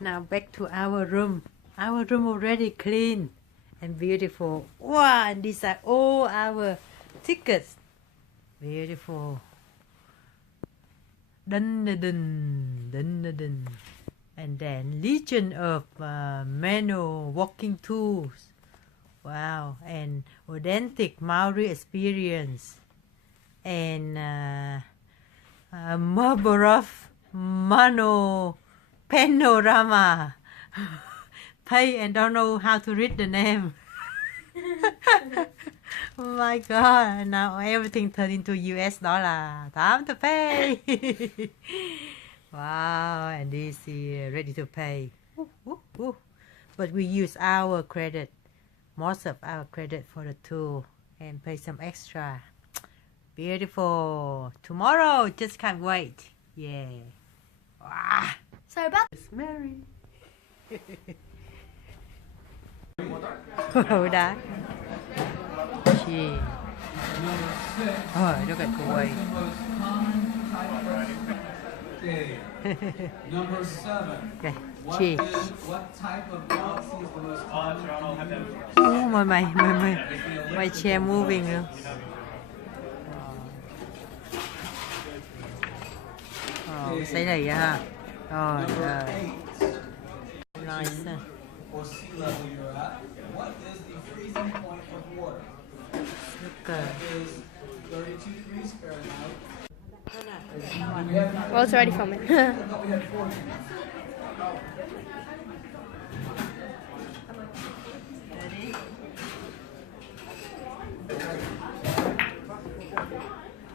Now back to our room. Our room already clean and beautiful. Wow, and these are all our tickets. Beautiful. Dun dun dun dun dun dun. And then Legion of manual walking tools. Wow, and authentic Maori experience. And Marlborough Mano Panorama. Pay and don't know how to read the name. Oh my god, now everything turned into US dollar. Time to pay. Wow, and this is ready to pay. Woo, woo, woo. But we use our credit, most of our credit for the tour, and pay some extra. Beautiful. Tomorrow, just can't wait. Yeah. Wow. So about Mary. Oh, that. She. Oh, look at Kuwait. Okay. Number 7. Okay. She. What type of galaxy is the most common? Oh, my chair moving. Oh, say này ha. Oh, Number no. 8. Nice. Or sea level you're at. What is the freezing point of water? Look. That is 32 degrees Fahrenheit. well, it's already filming. I thought we had 40.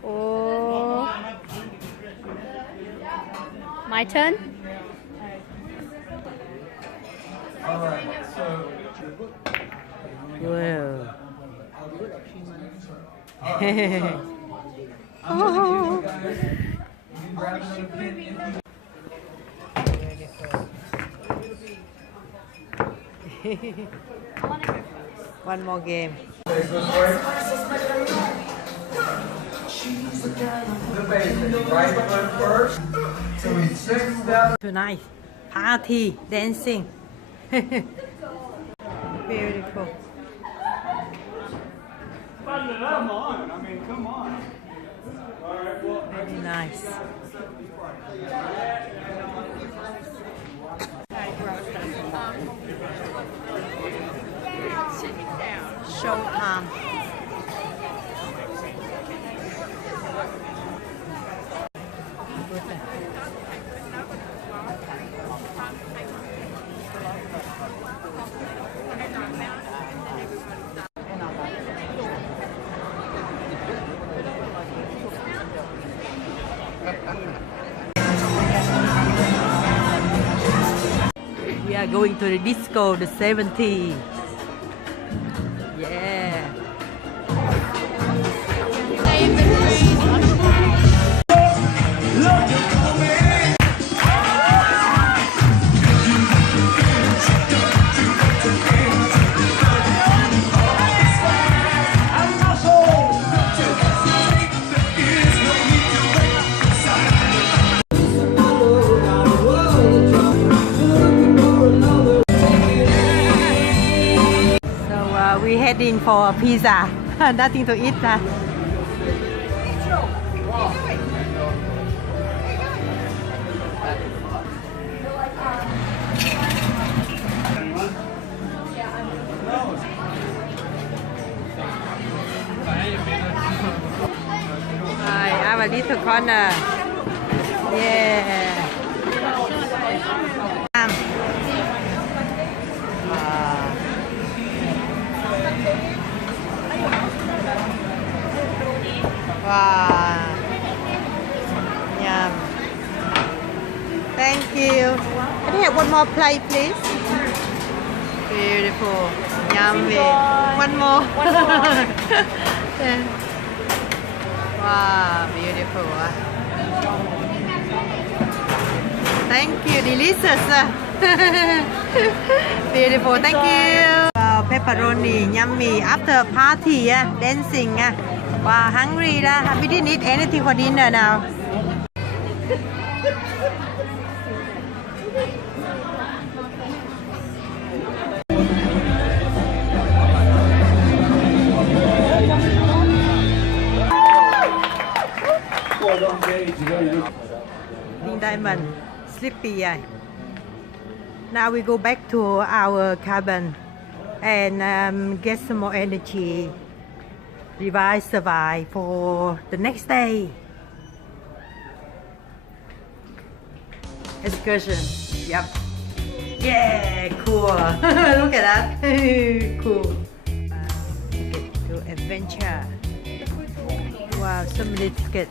Oh, my turn. All right. So. Whoa. I'm going to give you guys. You can grab another pin if you. One more game. The basic. Right foot first. So we 6 steps. Tonight, party, dancing. Beautiful. Come on. I mean, come on. All right, well, Very nice. Showtime. We are going to the disco, the 70s. Yeah. We heading for a pizza. Nothing to eat. I have a little corner. Yeah. Wow. Yum. Thank you. Can I have one more plate, please? Beautiful. Yummy. One more. Yeah. Wow, beautiful. Thank you. Delicious. Beautiful. Thank you. Wow, pepperoni. Yummy. After party, dancing. Wow, hungry lah. We didn't eat anything for dinner now. Diamond, sleepy. Now we go back to our cabin and get some more energy, revive, survive for the next day. Excursion. Yep. Yeah, cool. Look at that. Cool. Ticket to adventure. Wow, so many tickets.